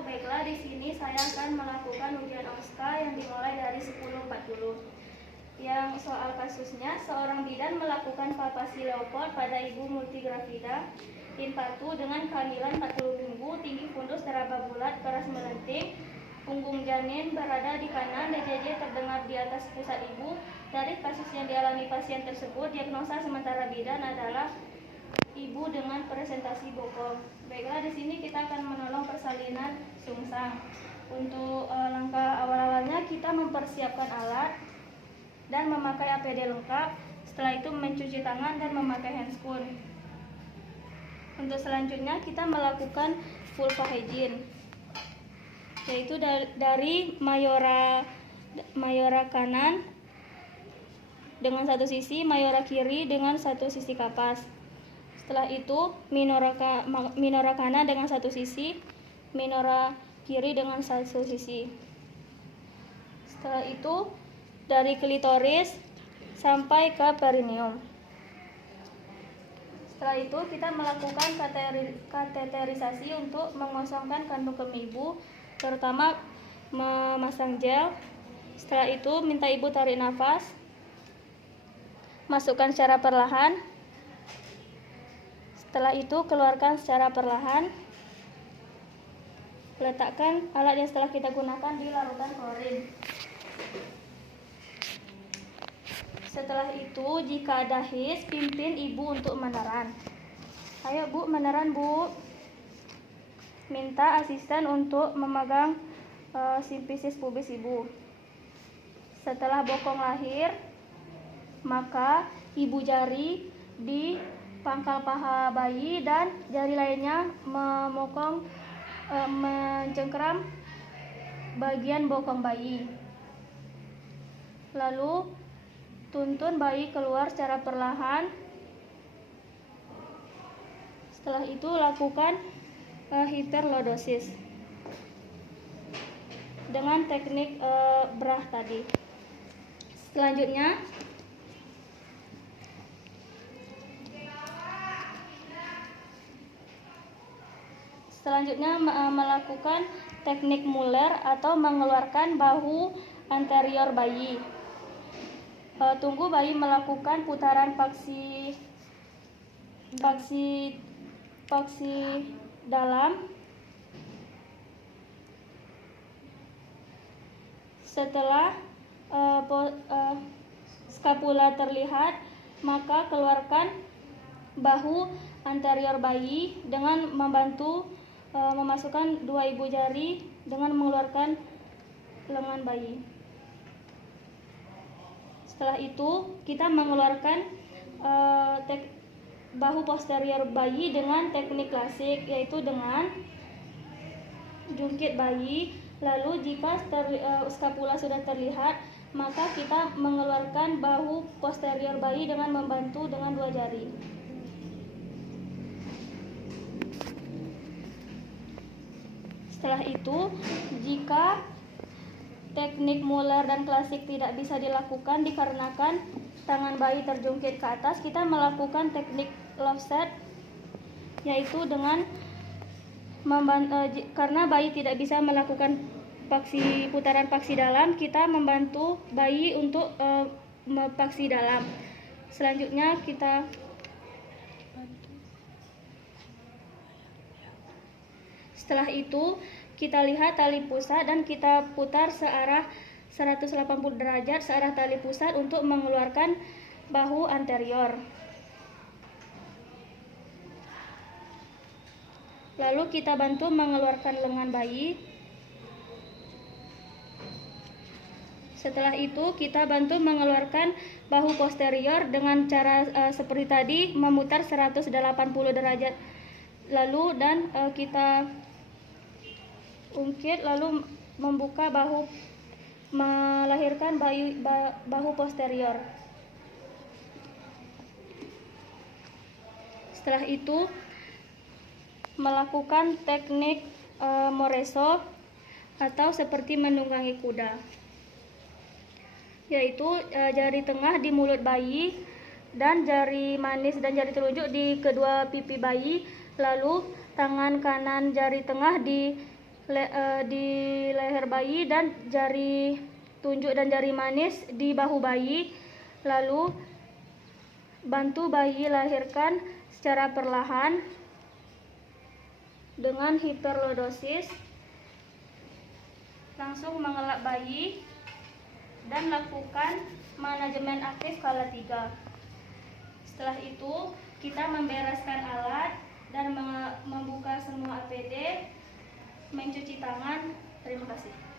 Baiklah, di sini saya akan melakukan ujian OSKA yang dimulai dari 10.40. Yang soal kasusnya, seorang bidan melakukan palpasi Leopold pada ibu multigravida infatu dengan kehamilan 40 minggu, tinggi fundus teraba bulat, keras melenting, punggung janin berada di kanan, DJJ terdengar di atas pusat ibu. Dari kasus yang dialami pasien tersebut, diagnosa sementara bidan adalah ibu dengan presentasi bokong. Baiklah, di sini kita akan menolong persalinan sungsang. Untuk langkah awal-awalnya kita mempersiapkan alat dan memakai APD lengkap. Setelah itu mencuci tangan dan memakai handscoon. Untuk selanjutnya kita melakukan vulva hygiene, yaitu dari mayora kanan dengan satu sisi, mayora kiri dengan satu sisi kapas. Setelah itu minora kanan dengan satu sisi, minora kiri dengan satu sisi. Setelah itu dari klitoris sampai ke perineum. Setelah itu kita melakukan kateterisasi untuk mengosongkan kandung kemih ibu, terutama memasang gel. Setelah itu minta ibu tarik nafas, masukkan secara perlahan. Setelah itu keluarkan secara perlahan. Letakkan alat yang setelah kita gunakan di larutan klorin. Setelah itu jika ada his, pimpin ibu untuk meneran. Ayo bu, meneran bu. Minta asisten untuk memegang simfisis pubis ibu. Setelah bokong lahir, maka ibu jari di pangkal paha bayi dan jari lainnya mencengkeram bagian bokong bayi. Lalu tuntun bayi keluar secara perlahan. Setelah itu lakukan hiperlordosis dengan teknik brah tadi. Selanjutnya melakukan teknik Muller atau mengeluarkan bahu anterior bayi. Tunggu bayi melakukan putaran paksi dalam. Setelah skapula terlihat, maka keluarkan bahu anterior bayi dengan membantu memasukkan dua ibu jari dengan mengeluarkan lengan bayi. Setelah itu kita mengeluarkan bahu posterior bayi dengan teknik klasik, yaitu dengan jungkit bayi. Lalu jika skapula sudah terlihat, maka kita mengeluarkan bahu posterior bayi dengan membantu dengan dua jari. Setelah itu, jika teknik Muller dan klasik tidak bisa dilakukan dikarenakan tangan bayi terjungkit ke atas, kita melakukan teknik Lovset, yaitu dengan karena bayi tidak bisa melakukan putaran paksi dalam, kita membantu bayi untuk paksi dalam. Selanjutnya setelah itu kita lihat tali pusat dan kita putar searah 180 derajat searah tali pusat untuk mengeluarkan bahu anterior. Lalu kita bantu mengeluarkan lengan bayi. Setelah itu kita bantu mengeluarkan bahu posterior dengan cara seperti tadi, memutar 180 derajat. Lalu kita ungkit, lalu membuka bahu, melahirkan bahu posterior. Setelah itu melakukan teknik Moreso atau seperti menunggangi kuda, yaitu jari tengah di mulut bayi dan jari manis dan jari telunjuk di kedua pipi bayi, lalu tangan kanan jari tengah di di leher bayi dan jari tunjuk dan jari manis di bahu bayi. Lalu bantu bayi lahirkan secara perlahan dengan hiperlordosis. Langsung mengelap bayi dan lakukan manajemen aktif skala 3. Setelah itu kita membereskan alat dan membuka semua APD, mencuci tangan. Terima kasih.